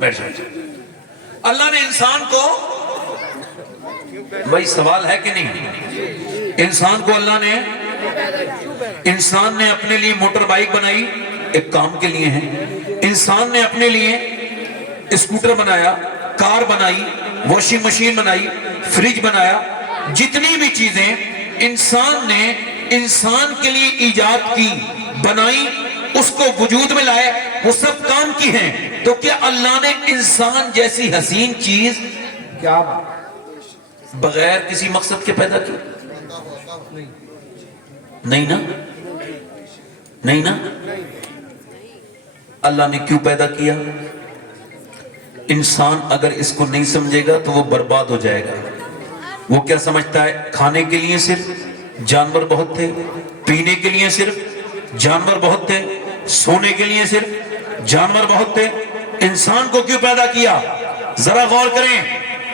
بیٹھ جائے۔ اللہ نے انسان کو، بھائی سوال ہے کہ نہیں، انسان کو اللہ نے، انسان نے اپنے لیے موٹر بائک بنائی ایک کام کے لیے ہے، انسان نے اپنے لیے اسکوٹر بنایا، کار بنائی، واشنگ مشین بنائی، فریج بنایا، جتنی بھی چیزیں انسان نے انسان کے لیے ایجاد کی، بنائی، اس کو وجود میں لائے، وہ سب کام کی ہیں۔ تو کیا اللہ نے انسان جیسی حسین چیز کیا بغیر کسی مقصد کے پیدا کی؟ نہیں نا، نہیں نا۔ اللہ نے کیوں پیدا کیا؟ انسان اگر اس کو نہیں سمجھے گا تو وہ برباد ہو جائے گا۔ وہ کیا سمجھتا ہے؟ کھانے کے لیے صرف جانور بہت تھے، پینے کے لیے صرف جانور بہت تھے، سونے کے لیے صرف جانور بہت تھے۔ انسان کو کیوں پیدا کیا؟ ذرا غور کریں،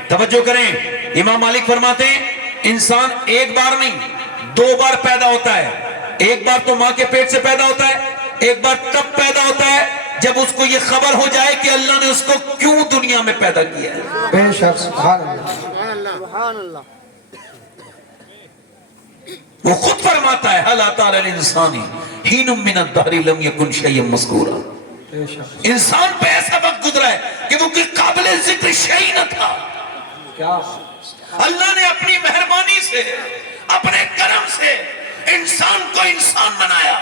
توجہ کریں۔ امام مالک فرماتے ہیں انسان ایک بار نہیں 2 بار پیدا ہوتا ہے۔ ایک بار تو ماں کے پیٹ سے پیدا ہوتا ہے، ایک بار تب پیدا ہوتا ہے جب اس کو یہ خبر ہو جائے کہ اللہ نے اس کو کیوں دنیا میں پیدا کیا ہے۔ بے شک، سبحان اللہ، سبحان اللہ۔ وہ خود فرماتا ہے حَلْ أَتَى عَلَى الْإِنسَانِ حِينٌ مِّنَ الدَّهْرِ لَمْ يَكُنْ شَيْئًا مَّذْكُورًا۔ بے شک، انسان پہ ایسا وقت گزرا ہے کہ وہ کوئی قابل ذکر شیء نہ تھا۔ کیا اللہ نے اپنی مہربانی سے، اپنے کرم سے انسان کو انسان بنایا،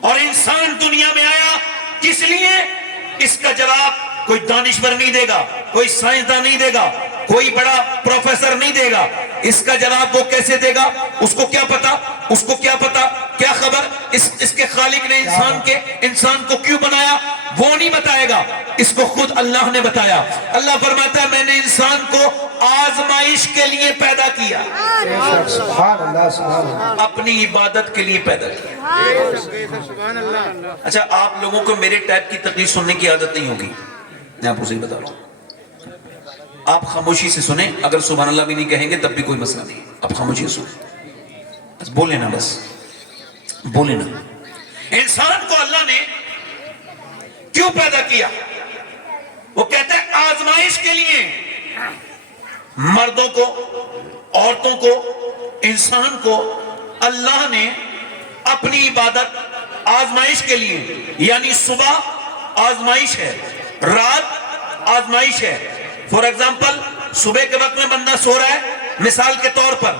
اور انسان دنیا میں آیا کس لیے؟ اس کا جواب کوئی دانشور نہیں دے گا، کوئی سائنسدان نہیں دے گا، کوئی بڑا پروفیسر نہیں دے گا۔ اس کا جواب وہ کیسے دے گا؟ اس کو کیا پتا، اس کو کیا پتا، کیا خبر اس کے خالق نے انسان کو کیوں بنایا؟ وہ نہیں بتائے گا، اس کو خود اللہ نے بتایا۔ اللہ فرماتا ہے میں نے انسان کو آزمائش کے لیے پیدا کیا، بے شک، سبحان اللہ، سبحان اللہ۔ اپنی عبادت کے لیے پیدا کیا۔ اچھا آپ لوگوں کو میرے ٹائپ کی تقریر سننے کی عادت نہیں ہوگی، میں آپ کو صحیح بتا رہا ہوں۔ آپ خاموشی سے سنیں، اگر سبحان اللہ بھی نہیں کہیں گے تب بھی کوئی مسئلہ نہیں، آپ خاموشی سے سنیں، بس بولیں نا، بس بولیں نا۔ انسان کو اللہ نے کیوں پیدا کیا؟ وہ کہتا ہے آزمائش کے لیے۔ مردوں کو، عورتوں کو، انسان کو اللہ نے اپنی عبادت آزمائش کے لیے، یعنی صبح آزمائش ہے، رات آزمائش ہے۔ فور ایگزامپل صبح کے وقت میں بندہ سو رہا ہے، مثال کے طور پر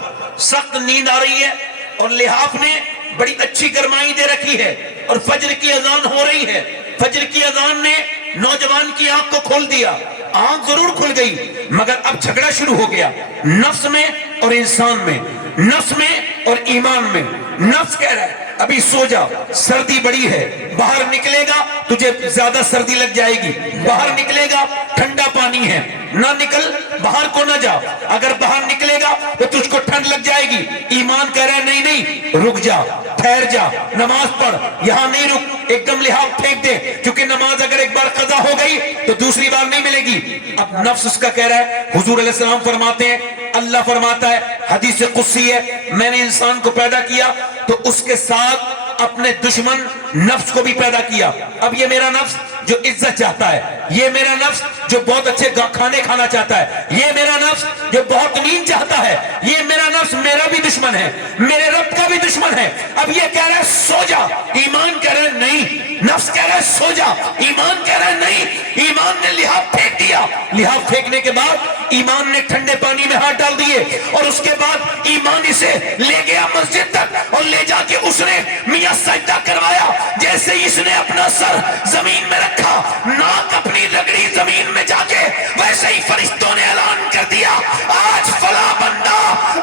سخت نیند آ رہی ہے اور لحاف نے بڑی اچھی گرمائی دے رکھی ہے اور فجر کی اذان ہو رہی ہے۔ فجر کی اذان نے نوجوان کی آنکھ کو کھول دیا، آنکھ ضرور کھل گئی مگر اب جھگڑا شروع ہو گیا نفس میں اور انسان میں، نفس میں اور ایمان میں۔ نفس کہہ رہا ہے ابھی سو جا، سردی بڑی ہے، باہر نکلے گا تجھے زیادہ سردی لگ جائے گی، باہر نکلے گا ٹھنڈا پانی ہے، نہ نکل، باہر کو نہ جا، اگر باہر نکلے گا تو تجھ کو ٹھنڈ لگ جائے گی۔ ایمان کہہ رہا ہے نہیں نہیں، رک جا، ٹھہر جا، نماز پڑھ، یہاں نہیں رک، ایک دم لحاف پھینک دے، کیونکہ نماز اگر ایک بار قضا ہو گئی تو دوسری بار نہیں ملے گی۔ اب نفس اس کا کہہ رہا ہے، حضور علیہ السلام فرماتے ہیں، اللہ فرماتا ہے، حدیث قدسی ہے، میں نے انسان کو پیدا کیا تو اس کے ساتھ اپنے دشمن نفس کو بھی پیدا کیا۔ اب یہ میرا نفس جو عزت چاہتا ہے، یہ میرا نفس جو بہت اچھے کھانے کھانا چاہتا ہے، یہ میرا نفس جو بہت نیند چاہتا ہے، یہ میرا نفس میرا بھی دشمن ہے، میرے رب کا بھی دشمن ہے۔ اب یہ کہہ رہا ہے سو جا، ایمان کہہ رہا ہے نہیں، نفس کہہ رہا ہے سو جا، ایمان کہہ رہا ہے نہیں۔ ایمان نے لحاف پھینک دیا، لحاف پھینکنے کے بعد ایمان نے ٹھنڈے پانی میں ہاتھ ڈال دیے اور اس کے بعد ایمان اسے لے گیا مسجد تک اور لے جا کے اس نے میاں سجدہ کروایا۔ جیسے اس نے اپنا سر زمین میں رکھا، ناک اپنی رگڑی زمین میں جا کے، ویسے ہی فرشتوں نے اعلان کر دیا آج فلاں بندہ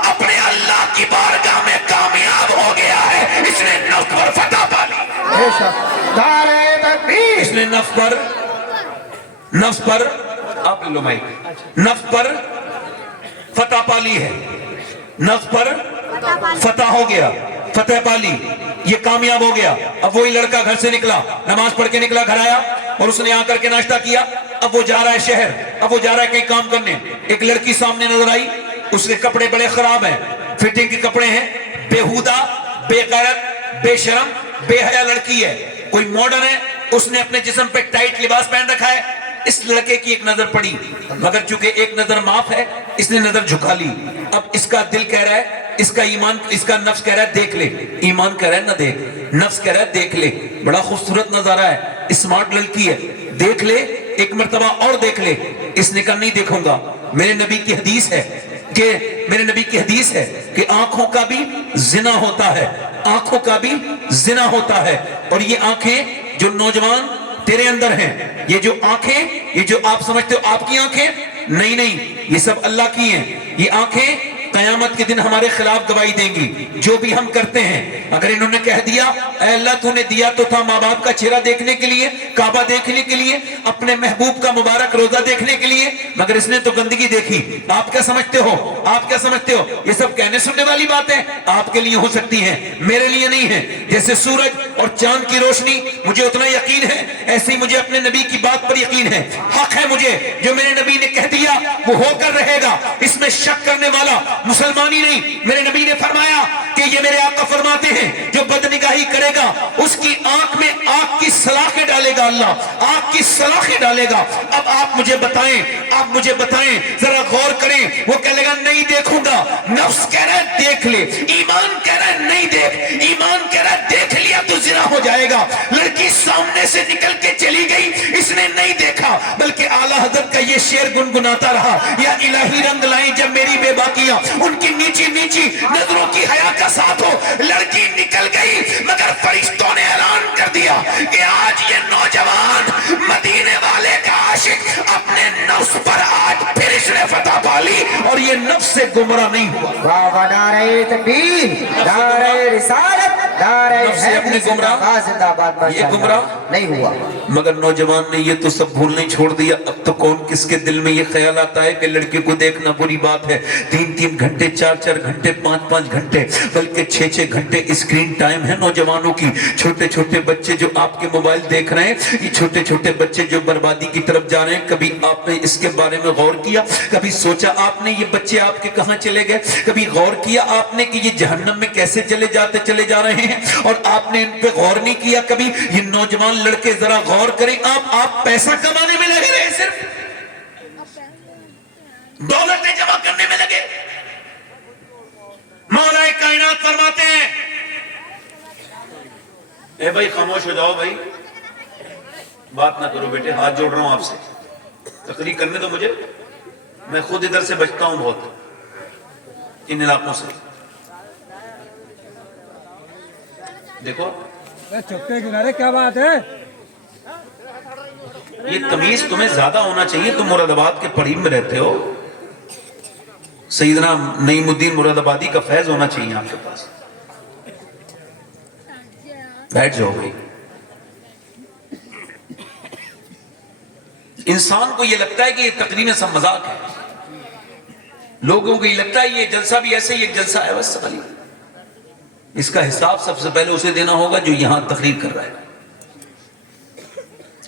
اپنے اللہ کی بارگاہ میں کامیاب ہو گیا ہے، اس نے نفس پر فتح پا لی۔ بے شک، نعرہ تکبیر۔ اس نے نفس پر آپ لے لو مائک، نفس پر فتح پا لی ہے، نفس پر فتح ہو گیا، فتح پا لی، یہ کامیاب ہو گیا۔ اب وہی لڑکا گھر سے نکلا، نماز پڑھ کے نکلا، گھر آیا اور اس نے آ کر کے ناشتہ کیا۔ اب وہ جا رہا ہے شہر، اب وہ جا رہا ہے کہیں کام کرنے، ایک لڑکی سامنے نظر آئی، اس کے کپڑے بڑے خراب ہیں، فٹنگ کے کپڑے ہیں، بےہودہ، بے غیرت، بے شرم، بے حیا لڑکی ہے، کوئی ماڈرن ہے اس نے اپنے جسم پہ ٹائٹ لباس پہن رکھا ہے. اس لڑکے کی ایک نظر پڑی, مگر چونکہ ایک نظر معاف ہے اس نے نظر جھکا لی. اب اس کا دل کہہ رہا ہے, اس کا ایمان, اس کا نفس کہہ رہا ہے دیکھ لے. ایمان کہہ رہا ہے نہ دیکھ, نفس کہہ رہا ہے دیکھ لے, بڑا خوبصورت نظارہ ہے, اسمارٹ لڑکی ہے, دیکھ لے, ایک مرتبہ اور دیکھ لے. اس نے کہا نہیں دیکھوں گا, میرے نبی کی حدیث ہے کہ آنکھوں کا بھی زنا ہوتا ہے, آنکھوں کا بھی زنا ہوتا ہے. اور یہ آنکھیں جو نوجوان تیرے اندر ہیں, یہ جو آنکھیں, یہ جو آپ سمجھتے ہو آپ کی آنکھیں, نہیں, یہ سب اللہ کی ہیں. یہ آنکھیں قیامت کے دن ہمارے خلاف گواہی دیں گی. جو بھی ہم کرتے ہیں, اگر انہوں نے کہہ دیا اے اللہ تو نے دیا تو تھا ماں باپ کا چہرہ دیکھنے کے لیے, کعبہ دیکھنے کے لیے, اپنے محبوب کا مبارک روزہ دیکھنے کے لیے, مگر اس نے تو گندگی دیکھی. آپ کیا سمجھتے ہو یہ سب کہنے سننے والی باتیں آپ کے لیے ہو سکتی ہیں, میرے لیے نہیں ہے. جیسے سورج اور چاند کی روشنی مجھے اتنا یقین ہے, ایسے ہی مجھے اپنے نبی کی بات پر یقین ہے. حق ہے مجھے, جو میرے نبی نے کہہ دیا وہ ہو کر رہے گا, اس میں شک کرنے والا مسلمانی نہیں. میرے نبی نے فرمایا کہ یہ میرے آقا فرماتے ہیں جو بدنگاہی کرے گا اس کی آنکھ میں آگ کی سلاخیں ڈالے گا اللہ, آگ کی سلاخیں ڈالے گا. اب آپ مجھے بتائیں, ذرا غور کریں. وہ کہہ لے گا نہیں دیکھوں گا, نفس کہہ رہا ہے دیکھ لے, ایمان کہہ رہا ہے نہیں دیکھ, ایمان کہہ رہا ہے دیکھ لیا تو زنا ہو جائے گا. لڑکی سامنے سے نکل کے چلی گئی, اس نے نہیں دیکھا بلکہ اعلیٰ حضرت کا یہ شعر گنگناتا رہا, یا الہی رنگ لائیں جب میری بے باکیاں, ان کی نیچی نظروں کی حیا کا ساتھ ہو. لڑکی نکل گئی مگر فرشتوں نے اعلان کر دیا کہ آج یہ نوجوان مدینے والے کا عاشق اپنے نفس پر آج پھر اس نے فتح پالی اور یہ نفس سے گمراہ نہیں ہوا. واہ واہ, نعرہ تکبیر, نعرہ رسالت, نعرہ نفس سے اپنے گمراہ, زندہ باد, یہ گمراہ نہیں ہوا. مگر نوجوان نے یہ تو سب بھولنے چھوڑ دیا. اب تو کون کس کے دل میں یہ خیال آتا ہے کہ لڑکی کو دیکھنا بری بات ہے. 3 گھنٹے, 4 گھنٹے, 5 گھنٹے, بلکہ 6 گھنٹے اسکرین ٹائم ہے نوجوانوں کی. چھوٹے بچے جو آپ کے موبائل دیکھ رہے ہیں, یہ چھوٹے بچے جو بربادی کی طرف جا رہے ہیں, کبھی آپ نے اس کے بارے میں غور کیا؟ کبھی سوچا آپ نے یہ بچے آپ کے کہاں چلے گئے؟ کبھی غور کیا آپ نے کہ یہ جہنم میں کیسے چلے جا رہے ہیں؟ اور آپ نے ان پہ غور نہیں کیا کبھی؟ یہ نوجوان لڑکے ذرا غور کریں. آپ پیسہ کمانے میں لگے رہے, صرف دولتیں جمع کرنے میں لگے. مولا کائنات فرماتے ہیں, اے بھائی خاموش ہو جاؤ بھائی, بات نہ کرو بیٹے, ہاتھ جوڑ رہا ہوں آپ سے, تقریر کرنے تو مجھے, میں خود ادھر سے بچتا ہوں بہت ان علاقوں سے. دیکھو چپے کنارے کیا بات ہے, یہ تمیز تمہیں زیادہ ہونا چاہیے. تم مراد آباد کے پڑھیم میں رہتے ہو, سیدنا نعیم الدین مراد آبادی کا فیض ہونا چاہیے آپ کے پاس. بیٹھ جاؤ بھائی. انسان کو یہ لگتا ہے کہ یہ تقریر سب مذاق ہے, لوگوں کو یہ لگتا ہے یہ جلسہ بھی ایسے ہی ایک جلسہ ہے بس. اس کا حساب سب سے پہلے اسے دینا ہوگا جو یہاں تقریر کر رہا ہے,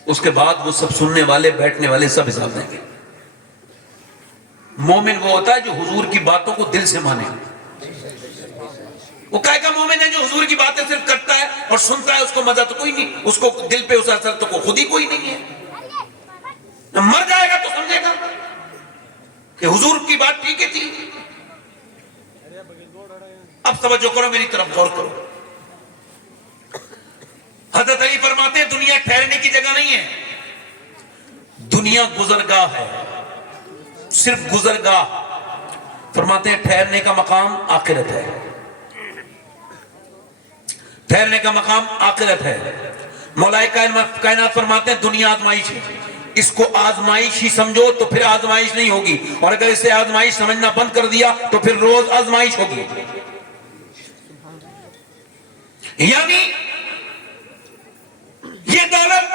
اس کے بعد وہ سب سننے والے, بیٹھنے والے سب حساب دیں گے. مومن وہ ہوتا ہے جو حضور کی باتوں کو دل سے مانے. وہ کہے گا مومن ہے جو حضور کی باتیں صرف کرتا ہے اور سنتا ہے, اس کو مزہ تو کوئی نہیں, اس کو دل پہ اس اثر تو خود ہی کوئی نہیں ہے. مر جائے گا تو سمجھے گا کہ حضور کی بات ٹھیک تھی. اب توجہ کرو میری طرف, غور کرو. حضرت علی فرماتے ہیں دنیا ٹھہرنے کی جگہ نہیں ہے, دنیا گزرگاہ ہے, صرف گزرگاہ. فرماتے ہیں ٹھہرنے کا مقام آخرت ہے, ٹھہرنے کا مقام آخرت ہے. مولا کائنات فرماتے ہیں دنیا آزمائش ہے, اس کو آزمائش ہی سمجھو تو پھر آزمائش نہیں ہوگی, اور اگر اسے آزمائش سمجھنا بند کر دیا تو پھر روز آزمائش ہوگی. یعنی یہ دولت,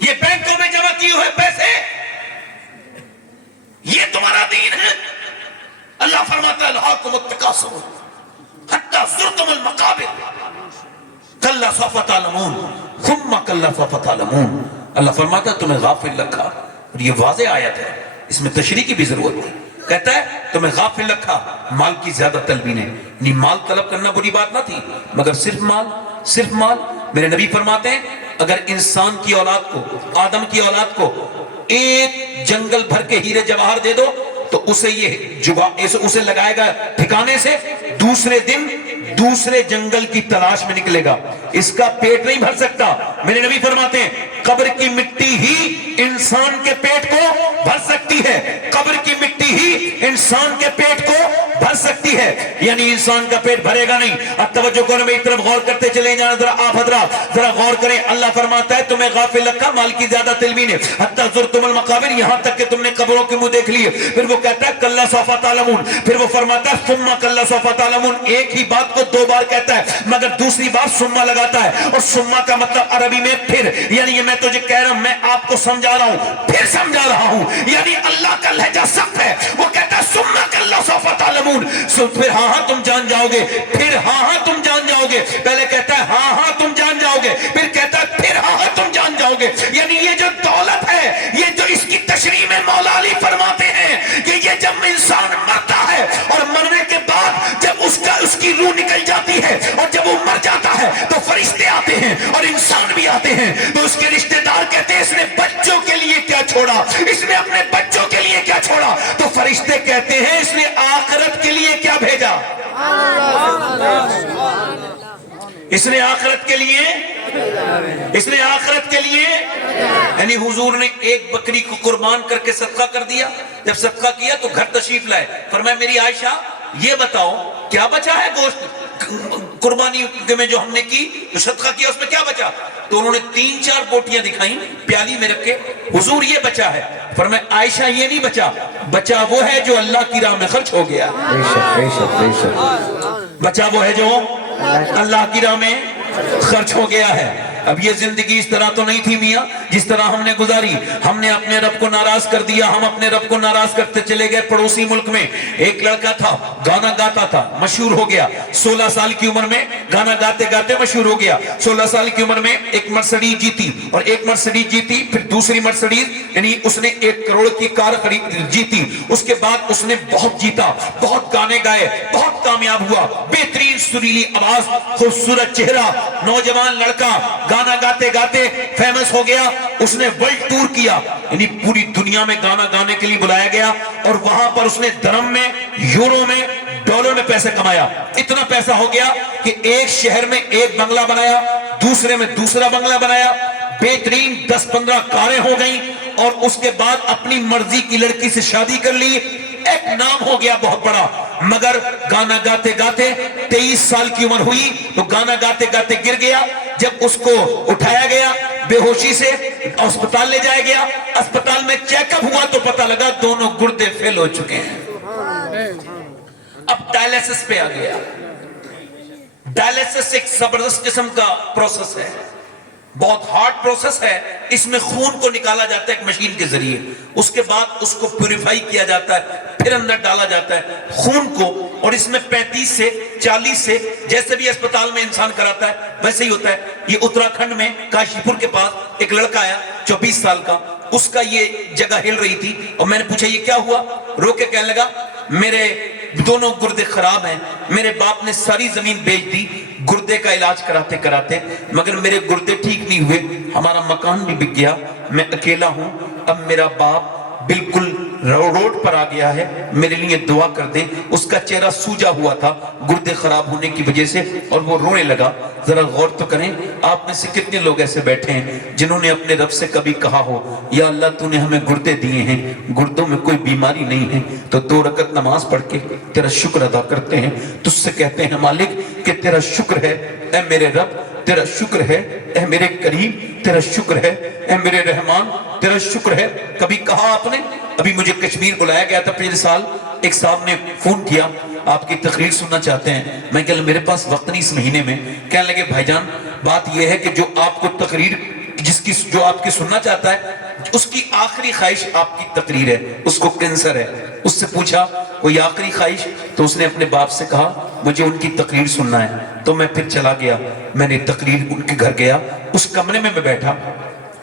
یہ بینکوں میں جمع کیے ہوئے پیسے, یہ تمہارا دین ہے. اللہ فرماتا ہے الہاکم التکاثر حتی زرتم المقابر کلا سوف تعلمون ثم کلا سوف تعلمون. اللہ فرماتا ہے تمہیں غافل رکھا, اور یہ واضح آیت ہے, اس میں تشریح کی بھی ضرورت نہیں. کہتا ہے تمہیں غافل رکھا مال کی زیادہ طلبی نے. یعنی مال طلب کرنا بری بات نہ تھی, مگر صرف مال. میرے نبی فرماتے ہیں اگر انسان کی اولاد کو، آدم کی اولاد کو ایک جنگل بھر کے ہیرے جواہر دے دو تو اسے یہ اسے لگائے گا ٹھکانے سے، دوسرے دن دوسرے جنگل کی تلاش میں نکلے گا، اس کا پیٹ نہیں بھر سکتا۔ میرے نبی فرماتے ہیں قبر کی مٹی ہی انسان کے پیٹ کو بھر سکتی ہے، قبر کی مٹی ہی انسان کے پیٹ کو بھر سکتی ہے، یعنی انسان کا پیٹ بھرے گا نہیں۔ اب توجہ کرو، میری طرف غور کرتے چلے جانا، ذرا آپ حضرات ذرا غور کریں۔ اللہ فرماتا ہے تمہیں غافل رکھا مال کی زیادہ طلبی نے، حتی زرتم المقابر، یہاں تک کہ تم نے قبروں کے منہ دیکھ لیے۔ پھر وہ کہتا ہے کلا سوف تعلمون، پھر وہ فرماتا ہے ثم کلا سوف تعلمون، ایک ہی بات کو دو بار کہتا ہے مگر دوسری بار ثم لگاتا ہے، اور ثم کا مطلب عربی میں پھر، یعنی یہ میں تجھے کہہ رہا ہوں، میں آپ کو سمجھا رہا ہوں پھر سمجھا رہا ہوں، یعنی اللہ کا لہجہ سخت ہے۔ وہ کہتا ہے ثم کلا سوف تعلمون، پھر ہاں ہاں تم جان جاؤ گے، پھر ہاں ہاں تم جان جاؤ گے۔ پہلے کہتا ہے ہاں ہاں تم جان جاؤ گے، پھر کہتا ہے پھر ہاں ہاں تم جان جاؤ گے، یعنی یہ جو دولت ہے، یہ جو اس کی تشریح میں مولا علی فرماتے ہیں کہ یہ جب انسان مرتا ہے اور مرنے کے بعد جب اس کی روح نکل جاتی ہے اور جب وہ مر جاتا ہے تو فرشتے آتے ہیں اور انسان بھی آتے ہیں، تو اس کے رشتہ دار کہتے ہیں اس نے بچوں کے لیے کیا چھوڑا، اس نے اپنے بچوں کے لیے کیا چھوڑا، تو فرشتے کہتے ہیں اس نے آخرت کے لیے کیا بھیجا، اس نے آخرت کے لیے، اس نے آخرت کے لیے، یعنی حضور نے ایک بکری کو قربان کر کے صدقہ کر دیا، جب صدقہ کیا تو گھر تشریف لائے، فرمایا میری عائشہ یہ بتاؤ کیا بچا ہے گوشت قربانی میں جو ہم نے کی، جو صدقہ کیا اس میں کیا بچا، تو انہوں نے 3-4 بوٹیاں دکھائیں پیالی میں رکھ کے، حضور یہ بچا ہے، فرمایا عائشہ یہ نہیں بچا، بچا وہ ہے جو اللہ کی راہ میں خرچ ہو گیا، بچا وہ ہے جو اللہ کی راہ میں خرچ ہو گیا ہے۔ اب یہ زندگی اس طرح تو نہیں تھی میاں جس طرح ہم نے گزاری، ہم نے اپنے رب کو ناراض کر دیا، ہم اپنے رب کو ناراض کرتے چلے گئے۔ پڑوسی ملک میں ایک لڑکا تھا، گانا گاتا تھا، مشہور ہو گیا، 16 سال کی عمر میں گانا گاتے گاتے مشہور ہو گیا۔ 16 سال کی عمر میں ایک مرسڈیز جیتی، اور ایک مرسڈیز جیتی پھر دوسری مرسڈیز، یعنی اس نے 1 کروڑ کی کار جیتی۔ اس کے بعد اس نے بہت جیتا، بہت گانے گائے، بہت کامیاب ہوا، بہترین سریلی آواز، خوبصورت چہرہ، نوجوان لڑکا، گانا گاتے گاتے فیمس ہو گیا۔ اس نے ورلڈ ٹور کیا، یعنی پوری دنیا میں گانا گانے کے لیے بلایا گیا، اور وہاں پر اس نے درہم میں، یورو میں، ڈالر میں پیسے کمایا۔ اتنا پیسہ ہو گیا کہ ایک شہر میں ایک بنگلہ بنایا، دوسرے میں دوسرا بنگلہ بنایا، بہترین 10-15 کاریں ہو گئیں، اور اس کے بعد اپنی مرضی کی لڑکی سے شادی کر لی، ایک نام ہو گیا بہت بڑا۔ مگر گانا گاتے گاتے 23 سال کی عمر ہوئی تو گانا گاتے گاتے گر گیا۔ جب اس کو اٹھایا گیا بے ہوشی سے اسپتال لے جایا گیا، اسپتال میں چیک اپ ہوا تو پتہ لگا دونوں گردے فیل ہو چکے ہیں۔ اب ڈائلیسس پہ آ گیا۔ ڈائلیسس ایک زبردست قسم کا پروسیس ہے، بہت ہارڈ پروسیس ہے۔ اس میں خون کو نکالا جاتا ہے ایک مشین کے ذریعے، اس کے بعد اس کو پیوریفائی کیا جاتا ہے، پھر اندر ڈالا جاتا ہے خون کو، اور اس میں 35 سے 40 سے جیسے بھی اسپتال میں انسان کراتا ہے ویسے ہی ہوتا ہے۔ یہ اتراکھنڈ میں کاشی پور کے پاس ایک لڑکا آیا 24 سال کا، اس کا یہ جگہ ہل رہی تھی، اور میں نے پوچھا یہ کیا ہوا، رو کے کہنے لگا میرے دونوں گردے خراب ہیں، میرے باپ نے ساری زمین بیچ دی گردے کا علاج کراتے کراتے، مگر میرے گردے ٹھیک نہیں ہوئے، ہمارا مکان بھی بک گیا، میں اکیلا ہوں، اب میرا باپ بالکل روڈ پر آ گیا ہے، میرے لیے دعا کر دیں۔ اس کا چہرہ سوجا ہوا تھا گردے خراب ہونے کی وجہ سے، اور وہ رونے لگا۔ ذرا غور تو کریں، آپ میں سے کتنے لوگ ایسے بیٹھے ہیں جنہوں نے اپنے رب سے کبھی کہا ہو یا اللہ تو نے ہمیں گردے دیے ہیں، گردوں میں کوئی بیماری نہیں ہے، تو 2 رکعت نماز پڑھ کے تیرا شکر ادا کرتے ہیں، تجھ سے کہتے ہیں مالک کہ تیرا شکر ہے اے میرے رب، تیرا شکر ہے اے میرے کریم، تیرا شکر ہے اے میرے رحمان، تیرا شکر ہے۔ کبھی کہا آپ نے؟ ابھی مجھے کشمیر بلایا گیا تھا پچھلے سال، ایک صاحب نے فون کیا آپ کی تقریر سننا چاہتے ہیں، میں کہا میرے پاس وقت نہیں اس مہینے میں، کہنے لگے بھائی جان بات یہ ہے کہ جو آپ کو تقریر جو آپ کی سننا چاہتا ہے اس کی آخری خواہش آپ کی تقریر ہے، اس کو کینسر ہے۔ اس سے پوچھا کوئی آخری خواہش، تو اس نے اپنے باپ سے کہا مجھے ان کی تقریر سننا ہے۔ تو میں پھر چلا گیا، میں نے تقریر ان کے گھر گیا، اس کمرے میں بیٹھا،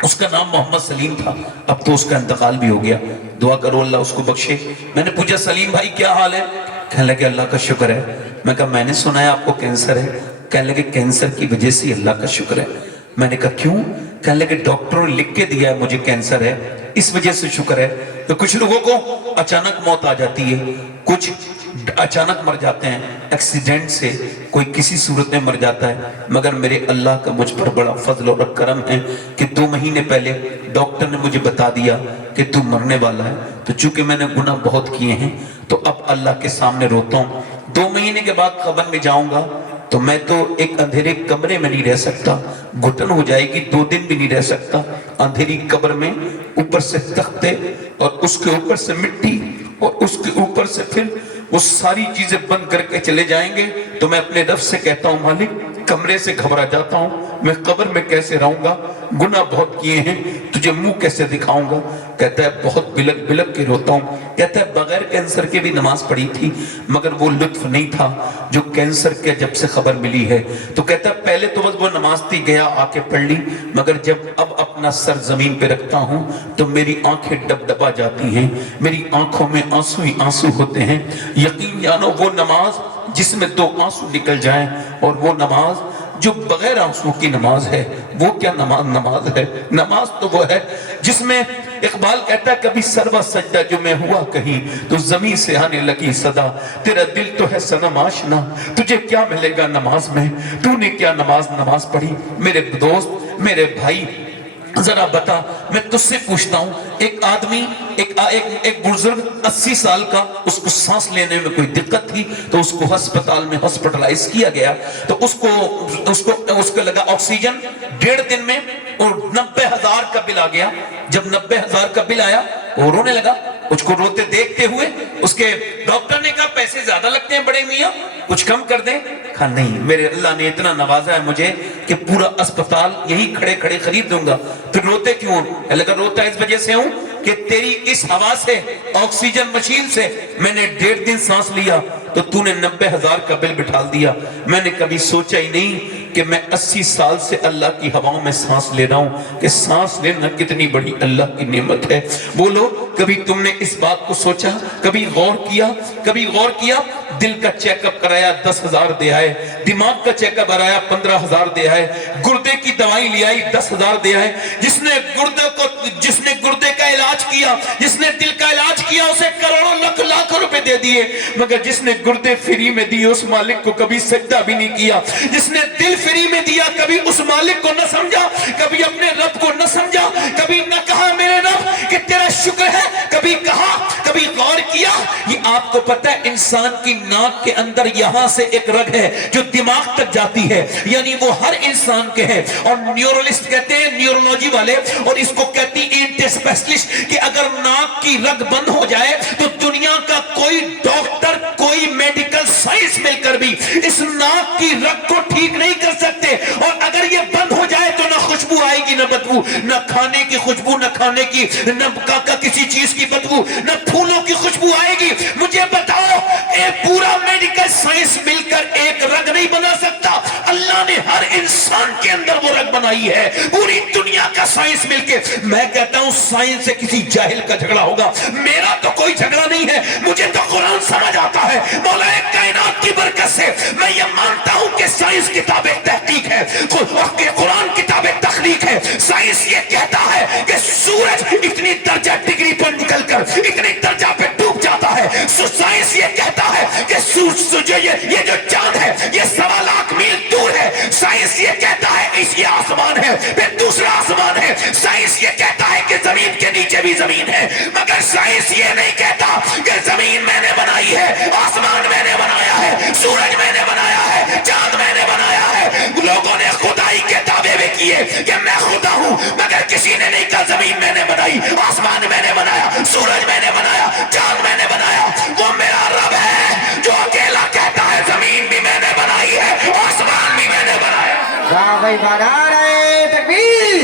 اس کا نام محمد سلیم تھا، اب تو اس کا انتقال بھی ہو گیا، دعا کرو اللہ اس کو بخشے۔ میں نے پوچھا سلیم بھائی کیا حال ہے؟ کہنے لگے اللہ کا شکر ہے۔ میں کہا میں نے سنا ہے آپ کو کینسر ہے۔ کہنے لگے کینسر کی وجہ سے اللہ کا شکر ہے۔ میں نے کہا کیوں؟ کہنے لگے ڈاکٹروں نے لکھ کے دیا ہے مجھے کینسر ہے، اس وجہ سے شکر ہے۔ تو کچھ لوگوں کو اچانک موت آ جاتی ہے، کچھ اچانک مر جاتے ہیں ایکسیڈنٹ سے، کوئی کسی صورت میں مر جاتا ہے، مگر میرے اللہ کا مجھ پر بڑا فضل اور کرم ہے کہ 2 مہینے پہلے ڈاکٹر نے مجھے بتا دیا کہ تو مرنے والا ہے۔ تو چونکہ میں نے گناہ بہت کیے ہیں تو اب اللہ کے سامنے روتا ہوں۔ 2 مہینے کے بعد قبر میں جاؤں گا تو میں تو ایک اندھیرے کمرے میں نہیں رہ سکتا، گھٹن ہو جائے گی، 2 دن بھی نہیں رہ سکتا اندھیری قبر میں، اوپر سے تختے اور اس کے اوپر سے مٹی اور اس کے اوپر سے پھر وہ ساری چیزیں بند کر کے چلے جائیں گے۔ تو میں اپنے رب سے کہتا ہوں مالک کمرے سے گھبرا جاتا ہوں، میں قبر میں کیسے رہوں گا، گناہ بہت کیے ہیں، تجھے منہ کیسے دکھاؤں گا؟ کہتا ہے بہت بلک بلک کے روتا ہوں۔ کہتا ہے بغیر کینسر کے بھی نماز پڑھی تھی مگر وہ لطف نہیں تھا جو کینسر کے جب سے خبر ملی ہے۔ تو کہتا ہے پہلے تو بس وہ نماز تھی گیا آ کے پڑھ لی، مگر جب اب اپنا سر زمین پہ رکھتا ہوں تو میری آنکھیں ڈب ڈبا جاتی ہیں، میری آنکھوں میں آنسو ہی آنسو ہوتے ہیں۔ یقین جانو وہ نماز جس میں 2 آنسو نکل جائیں اور وہ نماز جو بغیر آنسو کی نماز ہے، وہ کیا نماز ہے؟ نماز تو وہ ہے جس میں اقبال کہتا ہے کبھی سروا سجدہ جو میں ہوا کہیں تو زمین سے آنے لگی صدا، تیرا دل تو ہے صنم آشنا، تجھے کیا ملے گا نماز میں، تو نے کیا نماز پڑھی؟ میرے دوست، میرے بھائی، ذرا بتا، میں تجھ سے پوچھتا ہوں، ایک آدمی ایک بزرگ 80 سال کا، اس کو سانس لینے میں کوئی دقت تھی تو اس کو ہسپتال میں ہسپٹلائز کیا گیا، تو اس کو لگا آکسیجن، 1.5 دن میں اور 90,000 کا بل آ گیا۔ جب 90,000 کا بل آیا وہ رونے لگا، اس کو روتے دیکھتے ہوئے اس کے ڈاکٹر نے کہا پیسے زیادہ لگتے ہیں بڑے میاں، کچھ کم کر دیں؟ کہا نہیں، میرے اللہ نے اتنا نوازا ہے مجھے کہ پورا اسپتال یہی کھڑے کھڑے خرید دوں گا۔ پھر روتے کیوں؟ لگا روتا اس وجہ سے ہوں کہ تیری اس ہوا سے، آکسیجن مشین سے میں نے 1.5 دن سانس لیا تو تو نے 90,000 کا بل بٹھال دیا۔ میں نے کبھی سوچا ہی نہیں کہ میں 80 سال سے اللہ کی ہواؤں میں سانس لے رہا ہوں کہ سانس لینا کتنی بڑی اللہ کی نعمت ہے۔ بولو کبھی تم نے اس بات کو سوچا، کبھی غور کیا؟ دل کا چیک اپ کرایا 10,000 دے آئے، دماغ کا چیک اپ کرایا 15,000 دے آئے، گردے کی دوائی لے آئی 10,000 دے آئے۔ جس نے گردے کا علاج کیا، جس نے دل کا علاج کیا، اسے کروڑوں لاکھ روپے دے دیے، مگر جس نے گردے فری میں دیے اس مالک کو کبھی سجدہ بھی نہیں کیا۔ جس نے دل فری میں دیا کبھی اس مالک کو نہ سمجھا، کبھی اپنے رب کو نہ سمجھا، کبھی نہ کہا میرے رب کہ تیرا شکر ہے، کبھی کہا، کبھی غور کیا۔ یہ آپ کو پتہ ہے انسان کی ناک کے اندر یہاں سے ایک رگ ہے جو دماغ تک جاتی ہے، یعنی وہ ہر انسان کے ہے، اور نیورولسٹ کہتے ہیں، نیورولوجی والے، اور اس کو کہتی اینٹ اسپیشلسٹ، کہ اگر ناک کی رگ بند ہو جائے تو دنیا کا کوئی ڈاکٹر، کوئی میڈیکل سائنس مل کر بھی اس ناک کی رگ کو ٹھیک نہیں کر سکتے۔ اور اگر یہ بند ہو جائے تو نہ خوشبو آئے گی، نہ بدبو، نہ کھانے کی خوشبو، نہ کھانے کی، نہ کسی چیز کی بدبو، نہ پھولوں کی خوشبو آئے گی۔ مجھے بتاؤ ایک پورا میڈیکل سائنس مل کر ایک رگ نہیں بنا سکتا۔ اللہ نے ہر انسان کے اندر وہ رگ بنائی ہے، پوری دنیا کا سائنس مل کے۔ میں کہتا ہوں سائنس سے کسی جاہل کا جھگڑا ہوگا، میرا تو کوئی جھگڑا نہیں ہے، مجھے تو قرآن سمجھ آتا ہے۔ مولا کائنات کی برکت سے میں یہ مانتا ہوں کہ سائنس کتاب تحقیق ہے، قرآن کتاب تخلیق ہے۔ سائنس یہ کہتا ہے کہ سورج اتنی درجہ ڈگری پر نکل کر اتنی درجہ پہ ڈوب جاتا ہے۔ سائنس یہ کہتا ہے کہ یہ جو چاند ہے یہ 1.25 لاکھ میل دور ہے۔ سائنس یہ کہتا ہے یہ آسمان ہے، پھر دوسرا آسمان ہے۔ سائنس یہ کہتا ہے کہ زمین کے نیچے بھی زمین ہے، مگر سائنس یہ نہیں کہتا کہ زمین میں نے بنائی ہے، آسمان میں نے بنایا ہے، سورج میں نے بنایا ہے، چاند میں نے بنایا ہے۔ لوگوں نے خدائی کے دعوے بھی کیے کہ میں خدا ہوں، مگر کسی نے نہیں کہا زمین میں نے بنائی، آسمان میں نے بنایا، سورج میں نے بنایا، چاند میں نے بنایا۔ وہ میرا رب ہے جو اکیلا کہتا ہے زمین بھی میں نے بنائی ہے، آسمان بھی میں نے بنایا۔ نعرہ تکبیر،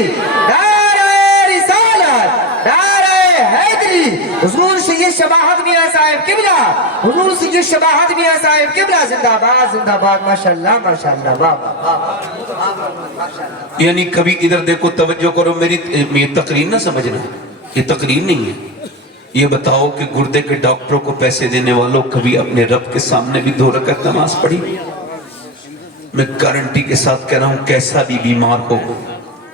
نعرہ رسالت، نعرہ حیدری، حضور سید شباہت میاں صاحب قبلہ، حضور سید شباہت میاں صاحب قبلہ، زندہ باد زندہ باد، ماشاءاللہ ماشاءاللہ، یعنی کبھی ادھر دیکھو، توجہ کرو، میری تقریر نہ سمجھنا، یہ تقریر نہیں ہے۔ یہ بتاؤ کہ گردے کے ڈاکٹروں کو پیسے دینے والوں کبھی اپنے رب کے سامنے بھی 2 رکعت نماز پڑھی؟ میں گارنٹی کے ساتھ کہہ رہا ہوں کیسا بھی بیمار ہو،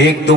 1-2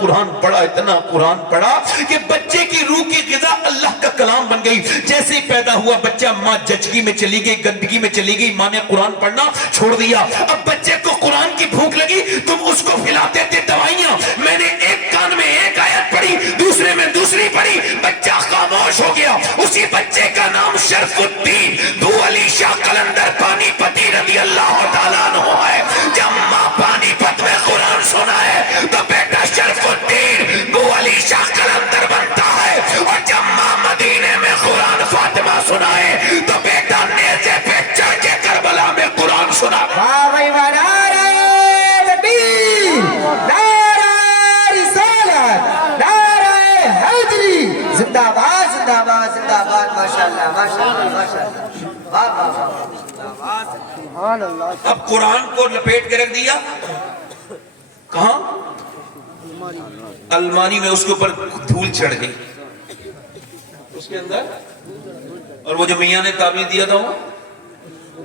قرآن پڑھا کہ بچے کی روح کی غذا اللہ کا کلام بن گئی. جیسے ہی پیدا ہوا بچہ ماں جچگی میں چلی گئی, گندگی میں چلی گئی, ماں نے قرآن پڑھنا چھوڑ دیا. اب بچے کو قرآن کی بھوک لگی, تم اس کو کھلاتے تھے دوائیاں. میں نے ایک کان میں ایک آیت پڑھی, دوسرے میں دوسری پڑھی, بچہ خاموش ہو گیا. اسی بچے کا نام شرف الدین بو علی شاہ قلندر پانی پتی رضی اللہ تعالیٰ عنہ ہے. جب ماں پانی پت میں قرآن سنا ہے تو بیٹا شرف الدین بو علی شاہ قلندر بنتا ہے, اور جب ماں مدینے میں قرآن فاطمہ سنا ہے تو بیٹا نیزے پہ چڑھ کے کربلا میں قرآن سنا. واہ بھائی واہ, نعرہ تکبیر, نعرہ رسالت, نعرہ حیدری, زندہ باد زندہ باد زندہ باد. ماشاءاللہ ماشاءاللہ ماشاءاللہ, واہ واہ واہ. سبحان اللہ. اب قرآن کو لپیٹ کے رکھ دیا کہاں؟ الماری میں. اس کے اوپر دھول چڑھ گئی اس کے اندر, اور وہ جو میاں نے تعبیر دیا تھا وہ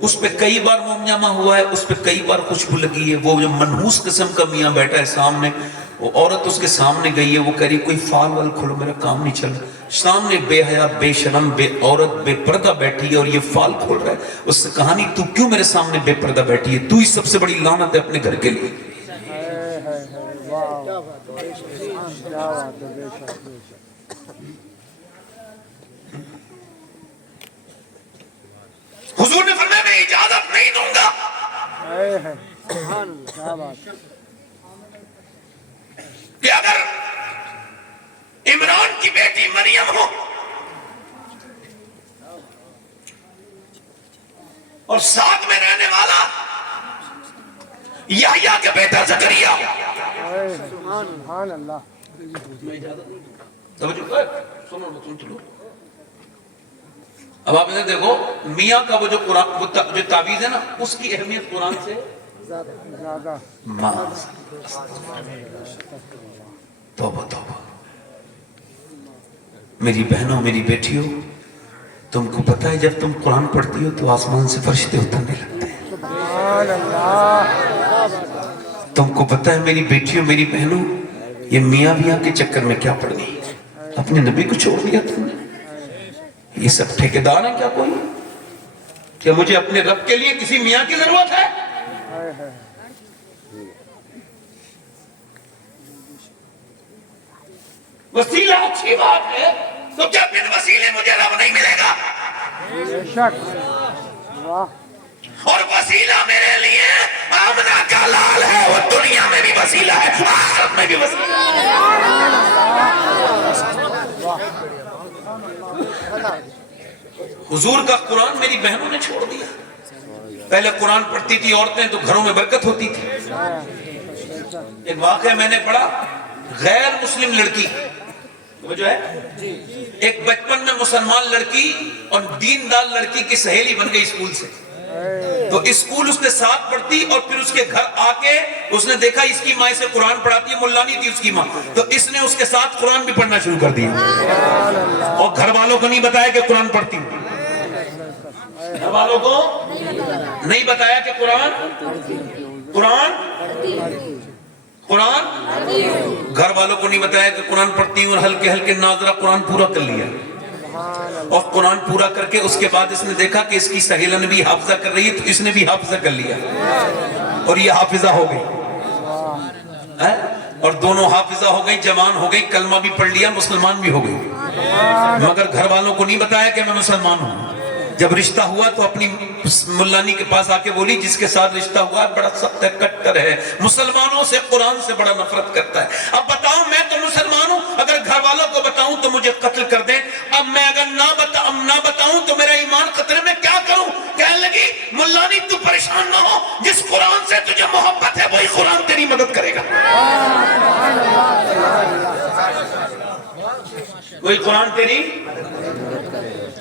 اس پہ کئی بار مومجامہ ہوا ہے, اس پہ کئی بار خوشبو لگی ہے. وہ جو منحوس قسم کا میاں بیٹھا ہے سامنے, وہ عورت اس کے سامنے گئی ہے, وہ کہہ رہی کوئی فال وال کھولو, میرا کام نہیں چل رہا. سامنے بے حیا بے شرم بے عورت بے پردہ بیٹھی ہے اور یہ فال کھول رہا ہے. اس سے کہانی تو کیوں میرے سامنے بے پردہ بیٹھی ہے, تو ہی سب سے بڑی لعنت ہے اپنے گھر کے لیے. حضور نے فرمایا میں اجازت نہیں دوں گا کہ اگر عمران کی بیٹی مریم ہو اور ساتھ میں رہنے والا یحییٰ کا بیٹا زکریا ہو. سبحان اللہ. اب آپ ادھر دیکھو, میاں کا وہ جو قرآن وہ جو تعویذ ہے نا, اس کی اہمیت قرآن سے زیادہ. توبہ توبہ. میری بہنوں میری بیٹیوں, تم کو پتہ ہے جب تم قرآن پڑھتی ہو تو آسمان سے فرشتے اترنے لگتے ہیں. سبحان اللہ. تم کو پتہ ہے میری بیٹیوں میری بہنوں, یہ میاں میاں کے چکر میں کیا پڑ گئی, اپنے نبی کو چھوڑ دیا تم نے. یہ سب ٹھیکیدار ہیں کیا کوئی, کیا مجھے اپنے رب کے لیے کسی میاں کی ضرورت ہے؟ وسیلہ اچھی بات ہے, تو کیا بن وسیلے مجھے رب نہیں ملے گا؟ بے شک. واہ. اور وسیلہ میرے لیے آمنہ کا لال ہے, وہ دنیا میں بھی وسیلہ ہے, آخرت میں بھی وسیلہ ہے. حضور کا قرآن میری بہنوں نے چھوڑ دیا. پہلے قرآن پڑھتی تھی عورتیں تو گھروں میں برکت ہوتی تھی. ایک واقعہ میں نے پڑھا, غیر مسلم لڑکی وہ جو ہے ایک بچپن میں مسلمان لڑکی اور دیندار لڑکی کی سہیلی بن گئی اسکول سے. تو اسکول اس کے ساتھ پڑھتی اور پھر اس کے گھر آ کے اس نے دیکھا اس کی ماں اسے قرآن پڑھاتی ہے, ملا نہیں تھی اس کی ماں, تو اس نے اس کے ساتھ قرآن بھی پڑھنا شروع کر دیا. اور گھر والوں کو نہیں بتایا کہ قرآن پڑھتی ہوں, گھر والوں کو نہیں بتایا کہ قرآن گھر والوں کو نہیں بتایا کہ قرآن پڑھتی ہوں, اور ہلکے ہلکے ناظرہ قرآن پورا کر لیا. اور قرآن پورا کر کے اس کے بعد اس نے دیکھا کہ اس کی سہیلن بھی حافظہ کر رہی ہے, تو اس نے بھی حافظہ کر لیا اور یہ حافظہ ہو گئی. اور دونوں حافظہ ہو گئی, جوان ہو گئی, کلمہ بھی پڑھ لیا, مسلمان بھی ہو گئی. مگر گھر والوں کو نہیں بتایا کہ میں مسلمان ہوں. جب رشتہ ہوا تو اپنی ملانی کے پاس آ کے بولی جس کے ساتھ رشتہ ہوا بڑا سخت ہے, کٹر ہے, مسلمانوں سے قرآن سے بڑا نفرت کرتا ہے. اب بتاؤں میں تو مسلمان ہوں, اگر گھر والوں کو بتاؤں تو مجھے قتل کر دیں. اب میں اگر نہ بتاؤں تو میرا ایمان خطرے میں, کیا کروں؟ کہنے لگی ملانی تو پریشان نہ ہو, جس قرآن سے تجھے محبت ہے وہی قرآن تیری مدد کرے گا. وہی قرآن تیری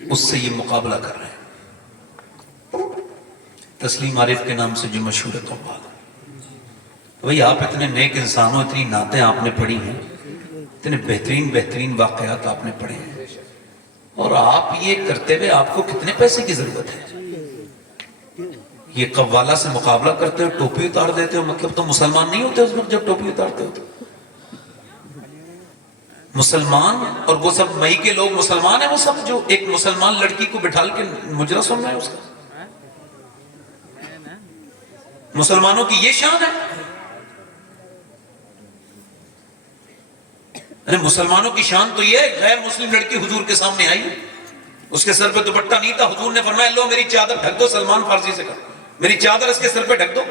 اس سے یہ مقابلہ کر رہے ہیں. تسلیم عارف کے نام سے جو مشہور ہے قوال. بھئی آپ اتنے نیک انسان ہو, اتنی نعتیں آپ نے پڑھی ہیں, اتنے بہترین واقعات آپ نے پڑھے ہیں, اور آپ یہ کرتے ہوئے آپ کو کتنے پیسے کی ضرورت ہے؟ یہ قوالہ سے مقابلہ کرتے ہو, ٹوپی اتار دیتے ہو, مطلب تو مسلمان نہیں ہوتے اس وقت جب ٹوپی اتارتے ہو. مسلمان اور وہ سب مئی کے لوگ مسلمان ہیں, وہ سب جو ایک مسلمان لڑکی کو بٹھال کے مجرا سن رہے ہیں اس کا. مسلمانوں کی یہ شان ہے. ارے مسلمانوں کی شان تو یہ ہے, غیر مسلم لڑکی حضور کے سامنے آئی, اس کے سر پہ دوپٹہ نہیں تھا, حضور نے فرمایا لو میری چادر ڈھک دو. سلمان فارسی سے کہا میری چادر اس کے سر پہ ڈھک دو.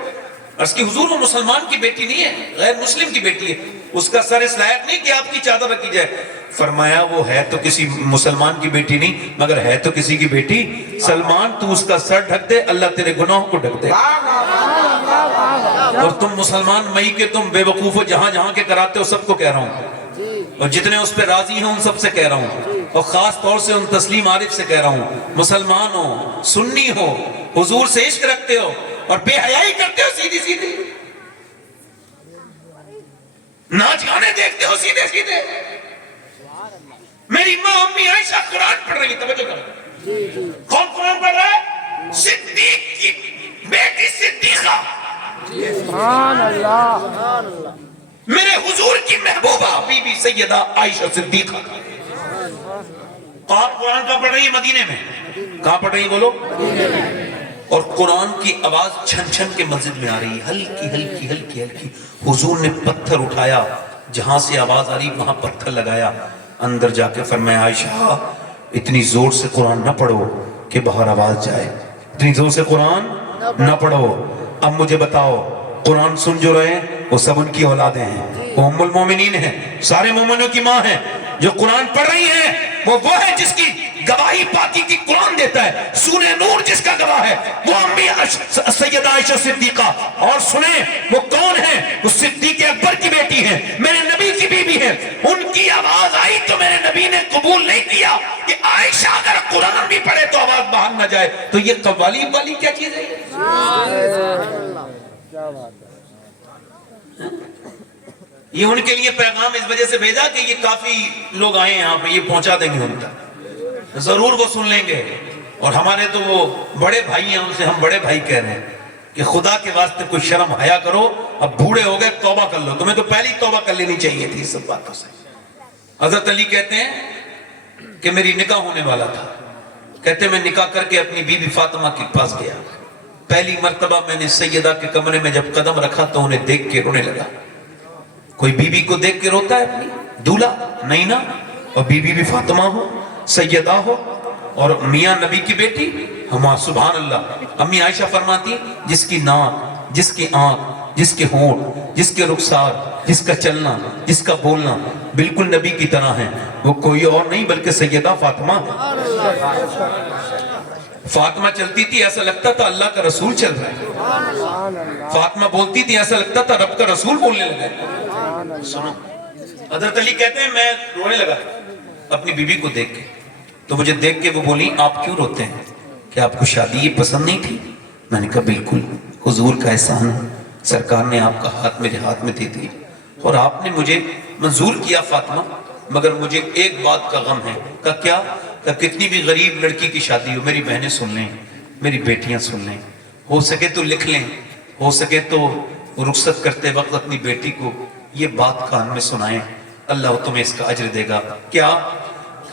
اس کی حضور وہ مسلمان کی بیٹی نہیں ہے, غیر مسلم کی بیٹی ہے, اس کا سر اس لائق نہیں کہ آپ کی چادر رکھی جائے. فرمایا وہ ہے تو کسی مسلمان کی بیٹی نہیں, مگر ہے تو کسی کی بیٹی. سلمان تو اس کا سر ڈھک دے, اللہ تیرے گناہوں کو ڈھک دے. اور تم مسلمان مئی کے تم بے وقوف ہو, جہاں کے کراتے ہو سب کو کہہ رہا ہوں, اور جتنے اس پہ راضی ہیں ان سب سے کہہ رہا ہوں, اور خاص طور سے ان تسلیم عارف سے کہہ رہا ہوں, مسلمان ہو, سنی ہو, حضور سے عشق رکھتے ہو اور بے حیائی کرتے ہو سیدھی, ناچ گانے دیکھتے ہو سیدھے. میری ماں امی عائشہ قرآن پڑھ رہی, توجہ کرو. کون قرآن پڑھ رہا ہے؟ صدیق کی بیٹی صدیقہ, سبحان اللہ. میرے حضور کی محبوبہ بی بی سیدہ عائشہ صدیقہ. قرآن کہاں پڑھ رہی ہے؟ مدینے میں. کہاں پڑھ رہی ہے بولو؟ اور قرآن کی آواز چھن چھن کے مسجد میں آ رہی ہے, ہلکی. حضور نے پتھر اٹھایا, جہاں سے آواز آ رہی وہاں پتھر لگایا, اندر جا کے فرمایا عائشہ اتنی زور سے قرآن نہ پڑھو کہ باہر آواز جائے, اتنی زور سے قرآن نہ پڑھو. اب مجھے بتاؤ, قرآن سن جو رہے ہیں وہ سب ان کی اولادیں ہیں, وہ ام المومنین ہیں, سارے مومنوں کی ماں ہیں. جو قرآن پڑھ رہی ہیں وہ ہے جس کی گواہی پاکی کی قرآن دیتا ہے. سورہ نور جس کا گواہ ہے وہ امی سیدہ عائشہ صدیقہ. اور سنیں وہ کون ہیں؟ وہ صدیق اکبر کی بیٹی ہیں, میرے نبی کی بیوی ہیں. ان کی آواز آئی تو میرے نبی نے قبول نہیں کیا کہ عائشہ اگر قرآن بھی پڑھے تو آواز باہر نہ جائے. تو یہ قوالی والی کیا چیز ہے؟ کیا بات ہے. یہ ان کے لیے پیغام اس وجہ سے بھیجا کہ یہ کافی لوگ آئے ہیں یہاں پہ, یہ پہنچا دیں گے ان تک, ضرور وہ سن لیں گے. اور ہمارے تو وہ بڑے بھائی ہیں, ان سے ہم بڑے بھائی کہہ رہے ہیں کہ خدا کے واسطے کوئی شرم حیا کرو. اب بوڑھے ہو گئے, توبہ کر لو. تمہیں تو پہلی توبہ کر لینی چاہیے تھی سب باتوں سے. حضرت علی کہتے ہیں کہ میری نکاح ہونے والا تھا, کہتے میں نکاح کر کے اپنی بیوی فاطمہ کے پاس گیا. پہلی مرتبہ میں نے سیدہ کے کمرے میں جب قدم رکھا تو انہیں دیکھ کے رونے لگا. کوئی بیوی کو دیکھ کے روتا ہے اپنی دولہا؟ نہیں نا. اور بیوی بھی فاطمہ ہو, سیدہ ہو, اور میاں نبی کی بیٹی ہما. سبحان اللہ. امی عائشہ فرماتی جس کی ناک, جس کی آنکھ, جس کے ہونٹ, جس کے رخسار, جس کا چلنا, جس کا بولنا بالکل نبی کی طرح ہے, وہ کوئی اور نہیں بلکہ سیدہ فاطمہ ہے. فاطمہ چلتی تھی ایسا لگتا تھا اللہ کا رسول چل رہا ہے. فاطمہ بولتی تھی ایسا لگتا تھا رب کا رسول بولنے لگا. سنو, حضرت علی کہتے ہیں میں رونے لگا اپنی بیوی کو دیکھ کے. تو مجھے دیکھ کے وہ بولی آپ کیوں روتے ہیں, کہ آپ کو شادی یہ پسند نہیں تھی؟ میں نے کہا بالکل, حضور کا احسان ہے, سرکار نے آپ کا ہاتھ میرے ہاتھ میں دے دی اور آپ نے مجھے منظور کیا فاطمہ, مگر مجھے ایک بات کا غم ہے. کہ کیا؟ کہ کتنی بھی غریب لڑکی کی شادی ہو میری بہنیں سن لیں, میری بیٹیاں سن لیں, ہو سکے تو لکھ لیں, ہو سکے تو رخصت کرتے وقت اپنی بیٹی کو یہ بات کان میں سنائیں, اللہ تمہیں اس کا اجر دے گا. کیا؟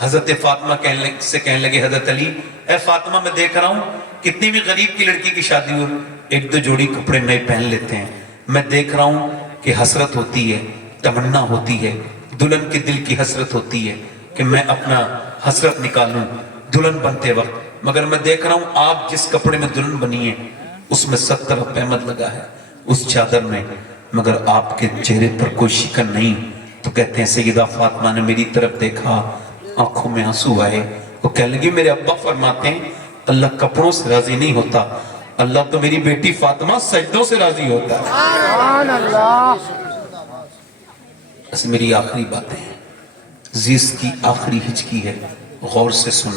حضرت فاطمہ سے کہنے لگے حضرت علی, اے فاطمہ میں دیکھ رہا ہوں کتنی بھی غریب کی لڑکی کی شادی ہو ایک دو جوڑی کپڑے نئے پہن لیتے ہیں. میں دیکھ رہا ہوں کہ حسرت ہوتی ہے, تمنا ہوتی ہے, دلہن کے دل کی حسرت ہوتی ہے کہ میں اپنا حسرت نکالوں دلہن بنتے وقت, مگر میں دیکھ رہا ہوں آپ جس کپڑے میں دلہن بنی ہے اس میں 70 احمد لگا ہے اس چادر میں, مگر آپ کے چہرے پر کوئی شکن نہیں. تو کہتے ہیں سیدہ فاطمہ نے میری طرف دیکھا, آنکھوں میں آنسو آئے. وہ کہنے لگی میرے ابا فرماتے ہیں اللہ کپڑوں سے راضی نہیں ہوتا, اللہ تو میری بیٹی فاطمہ سجدوں سے راضی ہوتا ہے. سبحان اللہ. بس میری آخری باتیں ہیں, زیست کی آخری ہچکی ہے, غور سے سن.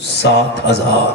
7000।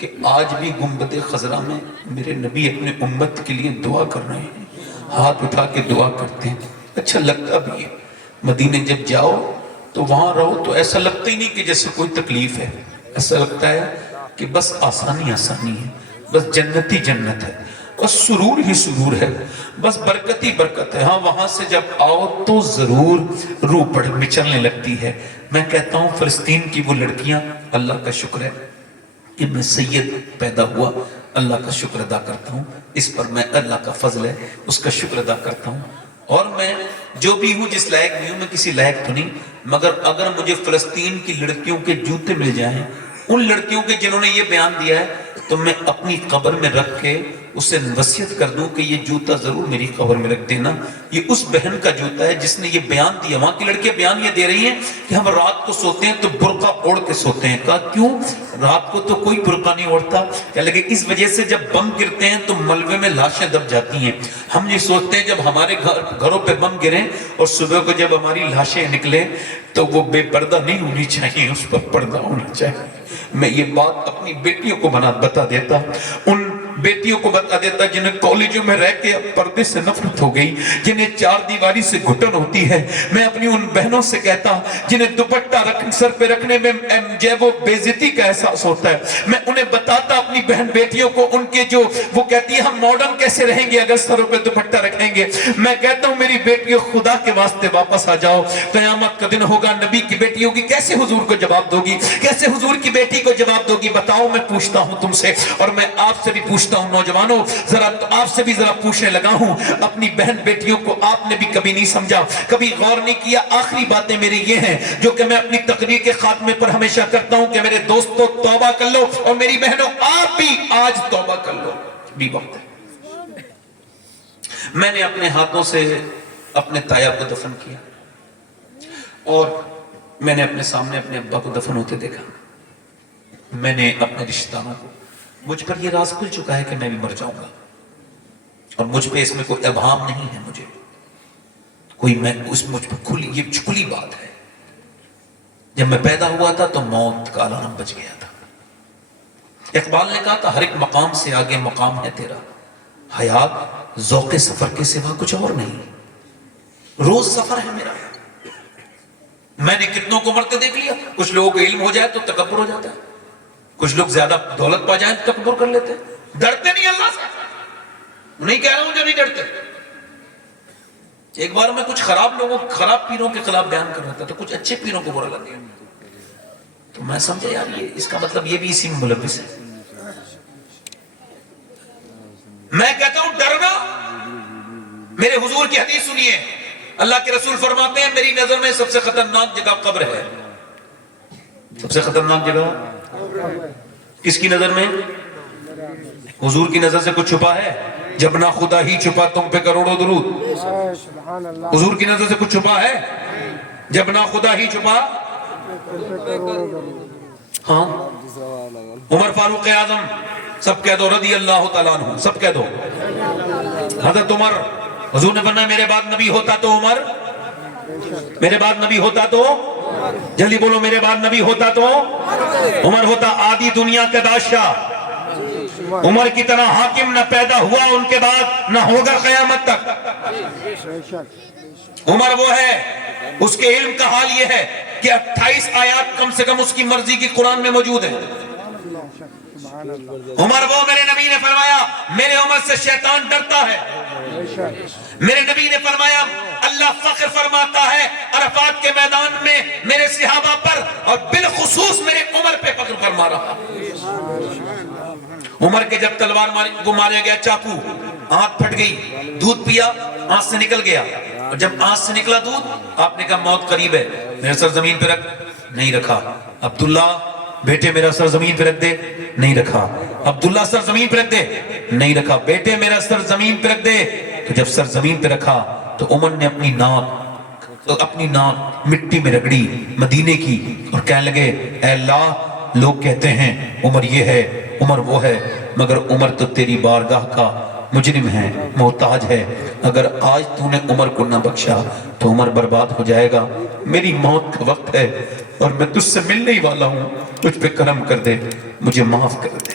کہ آج بھی گنبد خضرا میں میرے نبی اپنے امت کے لیے دعا کر رہے ہیں، ہاتھ اٹھا کے دعا کرتے ہیں. اچھا لگتا بھی ہے. مدینے جب جاؤ تو وہاں رہو تو ایسا لگتا ہی نہیں کہ جیسے کوئی تکلیف ہے، ایسا لگتا ہے کہ بس آسانی آسانی ہے، بس جنت ہی جنت ہے، بس سرور ہی سرور ہے، بس برکت ہی برکت ہے. ہاں وہاں سے جب آؤ تو ضرور روح پڑ مچلنے لگتی ہے. میں کہتا ہوں فلسطین کی وہ لڑکیاں، اللہ کا شکر ہے کہ میں سید پیدا ہوا، اللہ کا شکر ادا کرتا ہوں. اس پر میں اللہ کا فضل ہے اس کا شکر ادا کرتا ہوں. اور میں جو بھی ہوں جس لائق بھی ہوں، میں کسی لائق تو نہیں، مگر اگر مجھے فلسطین کی لڑکیوں کے جوتے مل جائیں، ان لڑکیوں کے جنہوں نے یہ بیان دیا ہے، تو میں اپنی قبر میں رکھ کے اسے وصیت کر دوں کہ یہ جوتا ضرور میری قبر میں رکھ دینا. یہ اس بہن کا جوتا ہے جس نے یہ بیان دیا. وہاں کی لڑکیاں بیان یہ دے رہی ہیں کہ ہم رات کو سوتے ہیں تو برقع اوڑھ کے سوتے ہیں. کہا کیوں؟ رات کو تو کوئی برقع نہیں اوڑھتا. کہنے لگے اس وجہ سے جب بم گرتے ہیں تو ملبے میں لاشیں دب جاتی ہیں. ہم یہ سوچتے ہیں جب ہمارے گھروں پہ بم گریں اور صبح کو جب ہماری لاشیں نکلیں تو وہ بے پردہ نہیں ہونی چاہیے، اس پر پردہ ہونا چاہیے. میں یہ بات اپنی بیٹیوں کو بتا دیتا، ان بیٹیوں کو بتا دیتا جنہیں کالجوں میں رہ کے پردے سے نفرت ہو گئی، جنہیں چار دیواری سے گھٹن ہوتی ہے. میں اپنی ان بہنوں سے کہتا جنہیں دوپٹہ سر پہ رکھنے میں جو وہ بے عزتی کا احساس ہوتا ہے، میں انہیں بتاتا اپنی بہن بیٹیوں کو، ان کے جو وہ کہتی ہیں ہم ماڈرن کیسے رہیں گے اگر سروں پہ دوپٹہ رکھیں گے. میں کہتا ہوں میری بیٹیوں خدا کے واسطے واپس آ جاؤ. قیامت کا دن ہوگا، نبی کی بیٹی ہوگی، کیسے حضور کو جواب دو گی؟ کیسے حضور کی بیٹی کو جواب دو گی؟ بتاؤ. میں پوچھتا ہوں تم سے، اور میں آپ سے بھی پوچھتا ہوں نوجوانوں، ذرا آپ سے بھی ذرا پوچھنے لگا ہوں، اپنی بہن بیٹیوں کو آپ نے بھی کبھی نہیں سمجھا، کبھی غور نہیں کیا؟ آخری باتیں میری یہ ہیں جو کہ میں اپنی تقریر کے خاتمے پر ہمیشہ کرتا ہوں کہ میرے دوستوں توبہ کر لو، اور میری بہنوں آپ بھی آج توبہ کر لو، بھی وقت ہے. میں نے اپنے ہاتھوں سے اپنے تایا کو دفن کیا، اور میں نے اپنے سامنے اپنے ابا کو دفن ہوتے دیکھا. میں نے اپنے رشتہ داروں کو، مجھ پر یہ راز کھل چکا ہے کہ میں بھی مر جاؤں گا، اور مجھ پہ اس میں کوئی ابہام نہیں ہے. مجھے کوئی مجھ پر کھلی بات ہے. جب میں پیدا ہوا تھا تو موت کا الارم بج گیا تھا. اقبال نے کہا تھا ہر ایک مقام سے آگے مقام ہے تیرا، حیات ذوق سفر کے سوا کچھ اور نہیں، روز سفر ہے میرا. میں نے کتنوں کو مرتے دیکھ لیا. کچھ لوگوں کو علم ہو جائے تو تکبر ہو جاتا ہے، کچھ لوگ زیادہ دولت پا جائیں تو تکبر کر لیتے ہیں. ڈرتے نہیں اللہ سے. نہیں کہہ رہا ہوں جو نہیں ڈرتے. ایک بار میں کچھ خراب پیروں کے خلاف بیان کر رہا تھا تو کچھ اچھے پیروں کو برا لگ گیا، تو میں سمجھا یار یہ اس کا مطلب یہ بھی اسی میں ملوث ہے. میں کہتا ہوں ڈرنا. میرے حضور کی حدیث سنیے، اللہ کے رسول فرماتے ہیں میری نظر میں سب سے خطرناک جگہ قبر ہے. سب سے خطرناک جگہ کس کی نظر میں؟ حضور کی نظر سے کچھ چھپا ہے؟ جب نہ خدا ہی چھپا تم پہ کروڑوں درود. سبحان اللہ. حضور کی نظر سے کچھ چھپا ہے؟ جب نہ خدا ہی چھپا. ہاں عمر فاروق اعظم سب کہہ دو رضی اللہ تعالیٰ عنہ، سب کہہ دو. حضرت عمر، حضور نے فرمایا میرے بعد نبی ہوتا تو عمر، میرے بعد نبی ہوتا تو، جلدی بولو، میرے بعد نبی ہوتا تو عمر ہوتا. آدھی دنیا کا بادشاہ عمر کی طرح حاکم نہ پیدا ہوا ان کے بعد، نہ ہوگا قیامت تک. عمر وہ ہے، اس کے علم کا حال یہ ہے کہ 28 آیات کم سے کم اس کی مرضی کی قرآن میں موجود ہیں. عمر وہ، میرے نبی نے فرمایا میرے عمر سے شیطان ڈرتا ہے. میرے نبی نے فرمایا اللہ فخر فرماتا ہے عرفات کے میدان میں میرے صحابہ پر، اور بالخصوص میرے عمر پہ فخر فرما رہا. عمر کے جب تلوار کو مارا گیا، چاقو، آنکھ پھٹ گئی، دودھ پیا، آنکھ سے نکل گیا، اور جب آنکھ سے نکلا دودھ آپ نے کہا موت قریب ہے، میرا سر زمین پہ رکھ. نہیں رکھا. عبداللہ بیٹے میرا سر زمین پہ رکھ دے. نہیں رکھا. عبداللہ سر زمین پہ رکھ دے. نہیں رکھا. بیٹے میرا سر زمین پہ رکھ دے. تو جب سر زمین پہ رکھا تو عمر نے اپنی ناک مٹی میں رگڑی مدینے کی، اور کہنے لگے اے اللہ لوگ کہتے ہیں عمر یہ ہے عمر وہ ہے، مگر عمر تو تیری بارگاہ کا مجرم ہے، محتاج ہے. اگر آج تو نے عمر کو نہ بخشا تو عمر برباد ہو جائے گا. میری موت کا وقت ہے اور میں تجھ سے ملنے ہی والا ہوں، تجھ پہ کرم کر دے، مجھے معاف کر دے.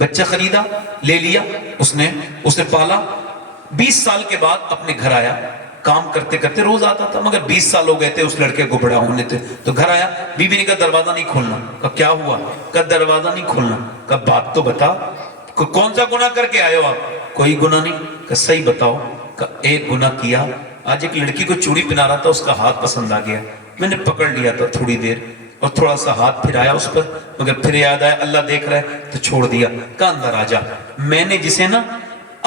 بچہ خریدا، لے لیا، اس نے اسے پالا، 20 سال کے بعد اپنے گھر آیا، کام کرتے کرتے روز آتا تھا، مگر 20 سال ہو گئے تھے اس لڑکے کو بڑا ہونے تھے، تو گھر آیا، بیوی نے کہا دروازہ نہیں کھولنا، کہا کیا ہوا، کہا دروازہ نہیں کھولنا، کہا بات تو بتا، کون سا گناہ کر کے آئے ہو آپ، کوئی گناہ نہیں، کہا صحیح بتاؤ، کہا ایک گناہ کیا، آج ایک لڑکی کو چوڑی پہنا رہا تھا، اس کا ہاتھ پسند آ گیا، میں نے پکڑ لیا تھا تھوڑی دیر اور تھوڑا سا ہاتھ پھرایا اس پر، مگر پھر یاد آیا اللہ دیکھ رہا ہے تو چھوڑ دیا، کہا اندر آ جا، میں نے جسے نا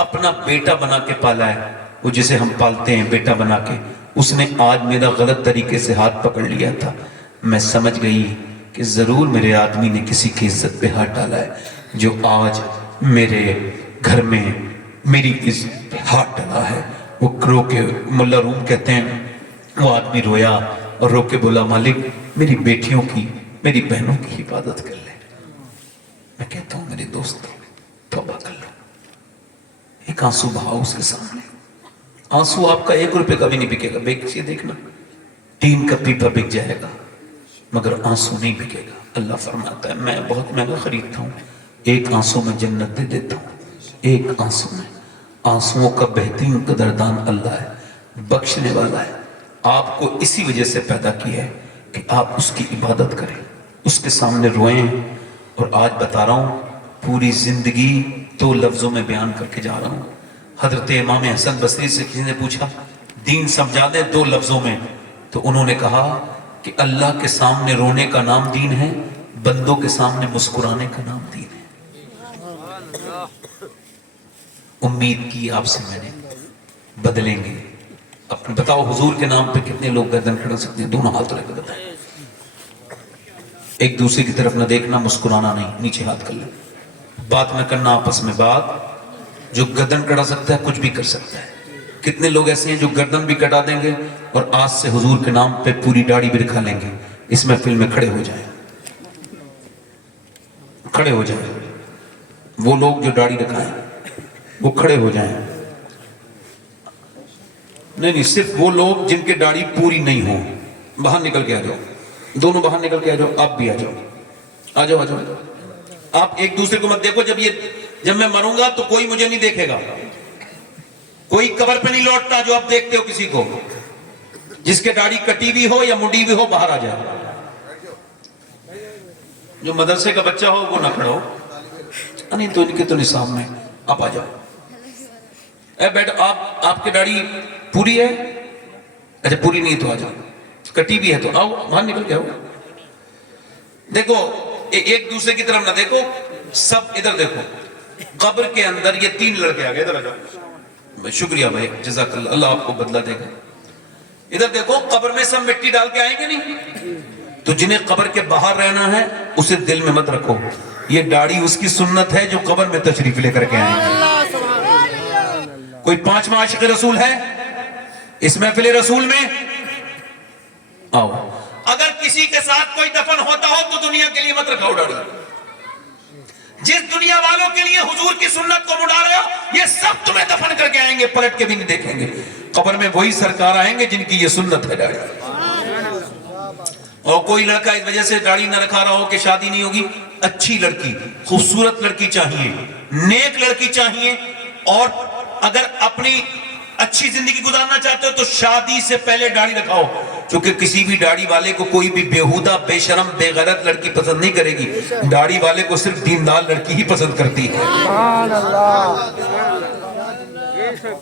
اپنا بیٹا بنا کے پالا ہے، وہ جسے ہم پالتے ہیں بیٹا بنا کے، اس نے آج میرا غلط طریقے سے ہاتھ پکڑ لیا تھا، میں سمجھ گئی کہ ضرور میرے آدمی نے کسی کی عزت پہ ہاتھ ڈالا ہے، جو آج میرے گھر میں میری عزت پہ ہاتھ ڈالا ہے۔ وہ رو کے، ملا روم کہتے ہیں، وہ آدمی رویا اور رو کے بولا مالک میری بیٹیوں کی، میری بہنوں کی حفاظت کر لے۔ میں کہتا ہوں میرے دوست توبہ کر لو، ایک آنسو بہاؤ اس کے سامنے، آنسو آپ کا 1 روپے کا بھی نہیں بکے گا، بیچے دیکھنا، ٹین کا پیپا بک جائے گا مگر آنسو نہیں بکے گا۔ اللہ فرماتا ہے میں بہت مہنگا خریدتا ہوں، ایک آنسو میں جنت دے دیتا ہوں، ایک آنسو میں۔ آنسوؤں کا بہترین قدردان اللہ ہے، بخشنے والا ہے، آپ کو اسی وجہ سے پیدا کیا ہے کہ آپ اس کی عبادت کریں، اس کے سامنے روئیں۔ اور آج بتا رہا ہوں پوری زندگی 2 لفظوں میں بیان کر کے جا رہا ہوں۔ حضرت امام حسن بصری سے کسی نے پوچھا دین سمجھا دیں 2 لفظوں میں، تو انہوں نے کہا کہ اللہ کے سامنے رونے کا نام دین ہے، بندوں کے سامنے مسکرانے کا نام دین ہے۔ امید کی آپ سے میں نے بدلیں گے۔ اپنے بتاؤ حضور کے نام پہ کتنے لوگ گردن کھڑا سکتے ہیں؟ دونوں ہاتھ لے کے بتائیں۔ ایک دوسرے کی طرف نہ دیکھنا، مسکرانا نہیں، نیچے ہاتھ کر لیں، بات نہ کرنا آپس میں بات۔ جو گردن کٹا سکتا ہے کچھ بھی کر سکتا ہے۔ کتنے لوگ ایسے ہیں جو گردن بھی کٹا دیں گے اور آج سے حضور کے نام پہ پوری داڑھی بھی رکھا لیں گے۔ اس محفل میں کھڑے ہو جائیں، کھڑے ہو جائیں، وہ لوگ جو داڑھی رکھائیں وہ کھڑے ہو جائیں۔ نہیں، صرف وہ لوگ جن کے داڑھی پوری نہیں ہو، باہر نکل کے آ جاؤ، دونوں باہر نکل کے آ جاؤ، آپ بھی آ جاؤ، آ جاؤ، آ جاؤ۔ آپ ایک دوسرے کو مت دیکھو، جب میں مروں گا تو کوئی مجھے نہیں دیکھے گا، کوئی قبر پہ نہیں لوٹتا جو آپ دیکھتے ہو کسی کو، جس کے داڑھی کٹی بھی ہو یا منڈی بھی ہو باہر آ جائے۔ جو مدرسے کا بچہ ہو وہ نہ کھڑا ہو، نہیں تو ان کے تو نصاب میں آپ آ جاؤ۔ اے بیٹا آپ کی داڑھی پوری ہے؟ اچھا پوری نہیں تو آ جاؤ، کٹی بھی ہے تو آؤ، باہر نکل کے آؤ۔ دیکھو ایک دوسرے کی طرف نہ دیکھو، سب ادھر دیکھو۔ قبر کے اندر یہ 3 لڑکے آ گئے، ادھر آ جاؤ۔ شکریہ بھائی، جزاک اللہ، اللہ آپ کو بدلہ دے گا۔ ادھر دیکھو، قبر میں سب مٹی ڈال کے آئیں گے نہیں؟ تو جنہیں قبر کے باہر رہنا ہے اسے دل میں مت رکھو، یہ داڑھی اس کی سنت ہے جو قبر میں تشریف لے کر کے آئیں گے۔ کوئی 5واں عاشق رسول ہے اس محفل رسول میں؟ آؤ۔ اگر کسی کے ساتھ کوئی دفن ہوتا ہو تو دنیا کے لیے مت رکھاؤ داڑھی۔ جس دنیا والوں کے لیے حضور کی سنت کو مڑا رہے ہو، یہ سب تمہیں دفن کر کے آئیں گے، پلٹ کے بھی نہیں دیکھیں گے۔ قبر میں وہی سرکار آئیں گے جن کی یہ سنت ہے داڑھی۔ اور کوئی لڑکا اس وجہ سے داڑھی نہ رکھا رہا ہو کہ شادی نہیں ہوگی، اچھی لڑکی، خوبصورت لڑکی چاہیے، نیک لڑکی چاہیے، اور اگر اپنی اچھی زندگی گزارنا چاہتے ہو تو شادی سے پہلے داڑھی رکھاؤ، کیونکہ کسی بھی داڑھی والے کو کوئی بھی بےہودہ، بے شرم، بے غیرت لڑکی پسند نہیں کرے گی، داڑھی والے کو صرف دیندار لڑکی ہی پسند کرتی ہے۔ سبحان اللہ۔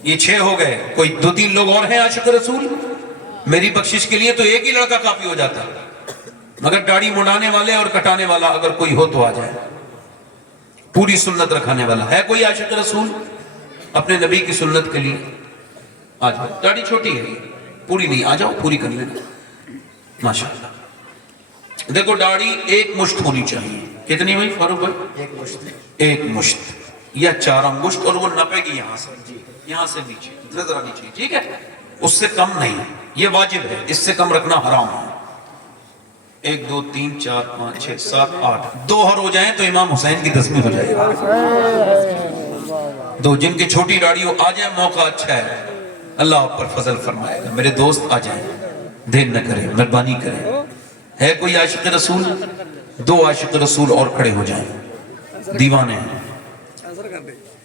یہ 6 ہو گئے، کوئی 2-3 لوگ اور ہیں عاشق رسول؟ میری بخشش کے لیے تو ایک ہی لڑکا کافی ہو جاتا، مگر داڑھی مڑانے والے اور کٹانے والا اگر کوئی ہو تو آ جائے، پوری سنت رکھانے والا ہے کوئی عاشق رسول اپنے نبی کی سنت کے لیے؟ آ جاؤ، داڑھی چھوٹی ہے پوری نہیں، آ جاؤ پوری کر لینا ماشاءاللہ۔ دیکھو داڑھی 1 مشت ہونی چاہیے، کتنی ہوئی فاروق بھائی؟ 1 مشت یا 4 انگشت، اور وہ نپے گی یہاں سے، یہاں سے نیچے، ذرا نیچے، ٹھیک ہے؟ اس سے کم نہیں، یہ واجب ہے، اس سے کم رکھنا حرام ہے۔ 1 2 3 4 5 6 7 8 2 ہر ہو جائیں تو امام حسین کی 10ویں ہو جائے گا۔ 2 جن کی چھوٹی داڑھی ہو آ جائیں، موقع اچھا ہے، اللہ آپ پر فضل فرمائے گا۔ میرے دوست آ جائیں، دیر نہ کریں، مہربانی کریں۔ ہے کوئی عاشق رسول؟ 2 عاشق رسول اور کھڑے ہو جائیں، دیوانے ہیں۔